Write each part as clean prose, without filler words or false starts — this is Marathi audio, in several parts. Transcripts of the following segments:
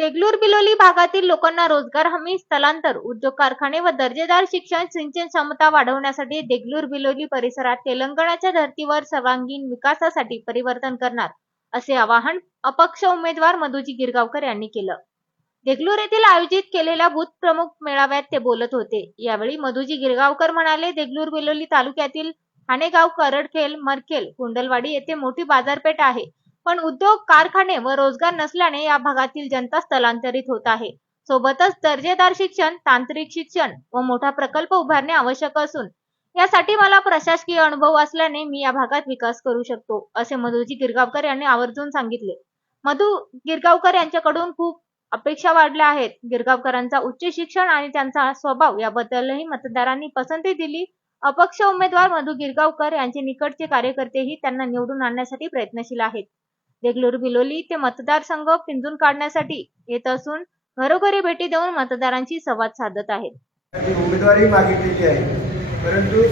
देगलूर बिलोली भागातील लोकांना रोजगार हमी, स्थलांतर, उद्योग, कारखाने व दर्जेदार शिक्षण, सिंचन क्षमता वाढवण्यासाठी देगलूर बिलोली परिसरात तेलंगणाच्या धर्तीवर सर्वांगीण विकासासाठी परिवर्तन करणार असे आवाहन अपक्ष उमेदवार मधुजी गिरगावकर यांनी केलं। देगलूर येथील आयोजित केलेल्या बूथ प्रमुख मेळाव्यात ते बोलत होते। यावेळी मधुजी गिरगावकर म्हणाले, देगलूर बिलोली तालुक्यातील हाणेगाव, करडखेल, मरखेल, कुंडलवाडी येथे मोठी बाजारपेठ आहे, पण उद्योग, कारखाने व रोजगार नसल्याने या भागातील जनता स्थलांतरित होत आहे। सोबतच दर्जेदार शिक्षण, तांत्रिक शिक्षण व मोठा प्रकल्प उभारणे आवश्यक असून यासाठी मला प्रशासकीय अनुभव असल्याने मी या भागात विकास करू शकतो, असे मधुजी गिरगावकर यांनी आवर्जून सांगितले। मधु गिरगावकर यांच्याकडून खूप अपेक्षा वाढल्या आहेत। गिरगावकरांचा उच्च शिक्षण आणि त्यांचा स्वभाव याबद्दलही मतदारांनी पसंती दिली। अपक्ष उमेदवार मधु गिरगावकर यांचे निकटचे कार्यकर्तेही त्यांना निवडून आणण्यासाठी प्रयत्नशील आहेत। देगलूर बिलोली ते मतदारसंघ पिंजून काढण्यासाठी येत असून घरोघरी भेटी देऊन मतदारांशी संवाद साधत आहेत। उमेदवारी मागितलेली आहे, परंतु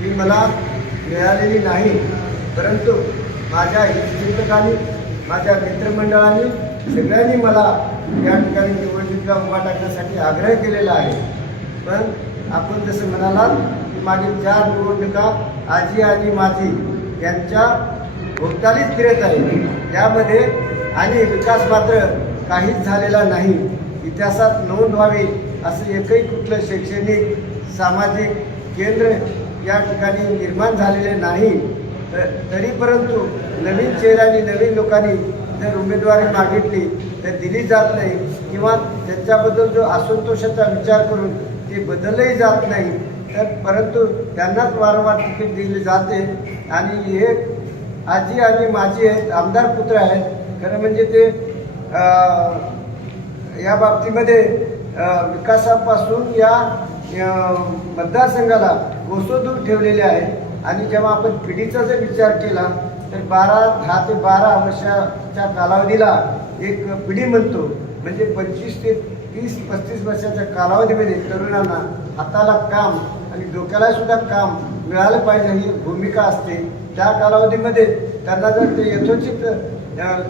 ती मला मिळालेली नाही। परंतु माझ्या हितचिंतकांनी, माझ्या मित्रमंडळांनी सगळ्यांनी मला या ठिकाणी निवडणुकीला उभा टाकण्यासाठी आग्रह केलेला आहे। पण आपण जसं म्हणालात की मागील 4 निवडणुका आजी आणि माझी यांच्या भोवतालीच फिरत आहे, त्यामध्ये आणि विकास मात्र काहीच झालेला नाही। इतिहासात नोंद व्हावी असं एकही कुठलं शैक्षणिक, सामाजिक केंद्र या ठिकाणी निर्माण झालेले नाही। तरी परंतु नवीन चेहऱ्यांनी, नवीन लोकांनी जर उमेदवारी मागितली तर दिली जात नाही, किंवा त्यांच्याबद्दल जो असंतोषाचा विचार करून ते बदलही जात नाही, तर परंतु त्यांनाच वारंवार तिकीट दिले जाते। आणि हे आजी आणि माझी आहेत, आमदार पुत्र आहेत। खरं म्हणजे ते या बाबतीमध्ये विकासापासून या मतदारसंघाला कोसोदूर ठेवलेले आहेत। आणि जेव्हा आपण पिढीचा जर विचार केला तर 10 ते 12 वर्षाच्या कालावधीला एक पिढी म्हणतो, म्हणजे 25 ते 30-35 वर्षाच्या कालावधीमध्ये तरुणांना हाताला काम आणि डोक्याला सुद्धा काम मिळालं पाहिजे ही भूमिका असते। त्या कालावधीमध्ये त्यांना जर ते यथोचित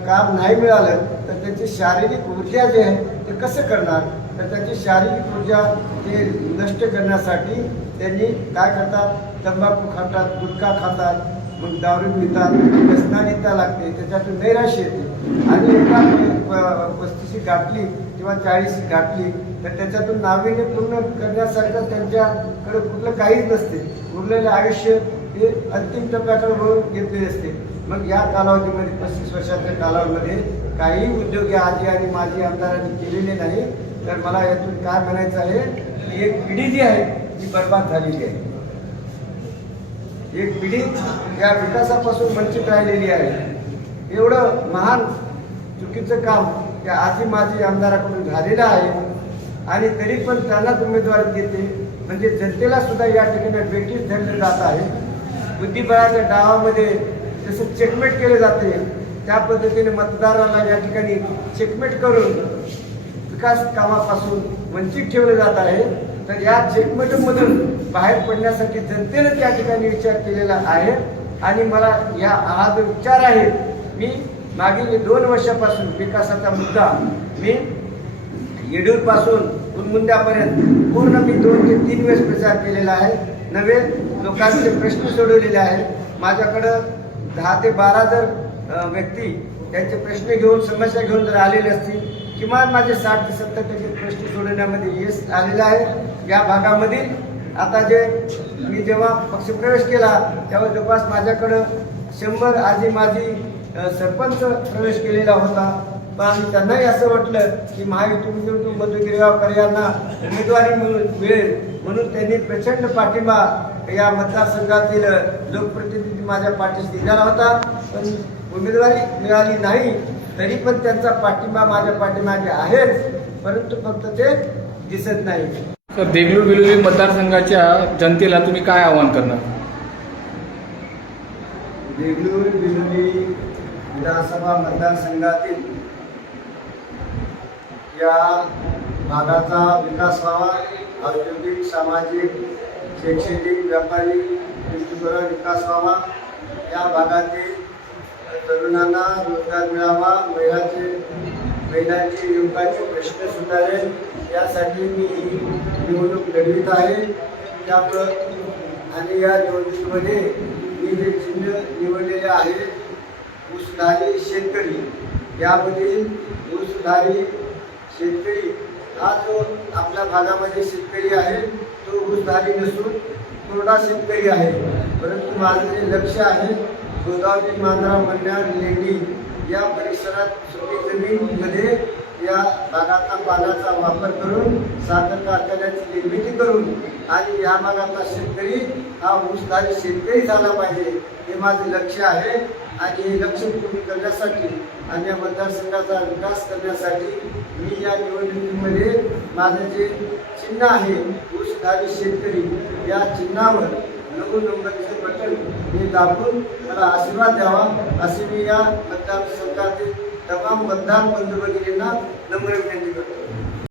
काम नाही मिळालं तर त्यांची शारीरिक ऊर्जा जे आहे ते कसं करणार, तर त्यांची शारीरिक ऊर्जा ते नष्ट करण्यासाठी त्यांनी काय करतात, तंबाखू खातात, गुटखा खातात, मग दारू पितात, व्यसनाधीनता लागते, त्याच्यातून नैराश्य येते। आणि एका 35 गाठली किंवा 40 गाठली तर त्याच्यातून नाविन्यपूर्ण करण्यासारखं त्यांच्याकडे कुठलं काहीच नसते। उरलेलं आयुष्य हे अंतिम टप्प्याकडे वळून घेतलेले असते। मग या कालावधीमध्ये 35 वर्षाच्या कालावधीमध्ये काही उद्योग या आजी आणि माझी आमदारांनी केलेले नाही। तर मला यातून काय म्हणायचं आहे की एक पिढी जी आहे ती बर्बाद झालेली आहे। एक पिढी या विकासापासून वंचित राहिलेली आहे। एवढं महान चुकीचं काम या आजी माझी आमदाराकडून झालेलं आहे, आणि तरी पण त्यांनाच उमेदवारी देते, म्हणजे जनतेला सुद्धा या ठिकाणी बेटीस धरले जात आहे। बुद्धिबळाच्या डावामध्ये जसं चेकमेट केले जाते त्या पद्धतीने मतदाराला या ठिकाणी चेकमेट करून विकास कामापासून वंचित ठेवले जात आहे। तर या चेकमेटमधून बाहेर पडण्यासाठी जनतेने त्या ठिकाणी विचार केलेला आहे। आणि मला हा जो विचार आहे, मी मागील 2 वर्षापासून विकासाचा मुद्दा मी येडूरपासून उनमुंद्यापर्यंत पूर्ण मी 2 ते 3 वेळेस प्रचार केलेला आहे। नवे लोकांचे प्रश्न सोडवलेले आहेत। माझ्याकडं 10 ते 12 जर व्यक्ती त्यांचे प्रश्न घेऊन, समस्या घेऊन जर आलेले असतील, किमान माझे 60 ते 70% प्रश्न सोडवण्यामध्ये यश आलेलं आहे। या भागामधील आता जे मी जेव्हा पक्षप्रवेश केला तेव्हा जवळपास माझ्याकडं 100 आजी माझी सरपंच प्रवेश केलेला होता। पण त्यांनाही असं वाटलं की महायुतीतून मधु गिरगावकर यांना उमेदवारी मिळेल, म्हणून त्यांनी प्रचंड पाठिंबा या मतदारसंघातील लोकप्रतिनिधी माझ्या पाठीस दिलेला होता। पण उमेदवारी मिळाली नाही, तरी पण त्यांचा पाठिंबा माझ्या पाठीमागे आहेच, परंतु फक्त ते दिसत नाही। सर, देगलूर बिलोली मतदारसंघाच्या जनतेला तुम्ही काय आवाहन करणार? देगलूर बिलोली विधानसभा मतदारसंघातील या भागाचा विकास व्हावा, औद्योगिक, सामाजिक, शैक्षणिक, व्यापारी दृष्टिकोनात विकास व्हावा, या भागातील तरुणांना रोजगार मिळावा, महिलांचे महिलांचे युवकांचे प्रश्न सुटावेल यासाठी मी ही निवडणूक लढवित आहे. त्यामुळं आणि या निवडणुकीमध्ये मी जे चिन्ह निवडलेले आहे ऊसधारी शेतकरी, यामध्ये ऊसधारी शेतकरी हा जो आपल्या भागामध्ये शेतकरी आहे तो ऊसधारी नसून कोरडा शेतकरी आहे. परंतु माझं जे लक्ष आहे गोदावरी, मांजरा, मन्याड, लेंडी या परिसरात सुपीक जमीनमध्ये या भागाचा पाण्याचा वापर करून साखर कारखान्याची निर्मिती करून आणि या भागातला शेतकरी हा ऊसधारी शेतकरी झाला पाहिजे हे माझे लक्ष आहे. आणि हे लक्ष पूर्ण करण्यासाठी आणि या मतदारसंघाचा विकास करण्यासाठी मी या निवडणुकीमध्ये माझं जे चिन्ह आहे ऊसधारी शेतकरी या चिन्हावर 9 नंबरचे बटन हे दाबून मला आशीर्वाद द्यावा असे मी या मतदारसंघातील तमाम मतदार बंधू भगिनींना नम्र विनंती करतो.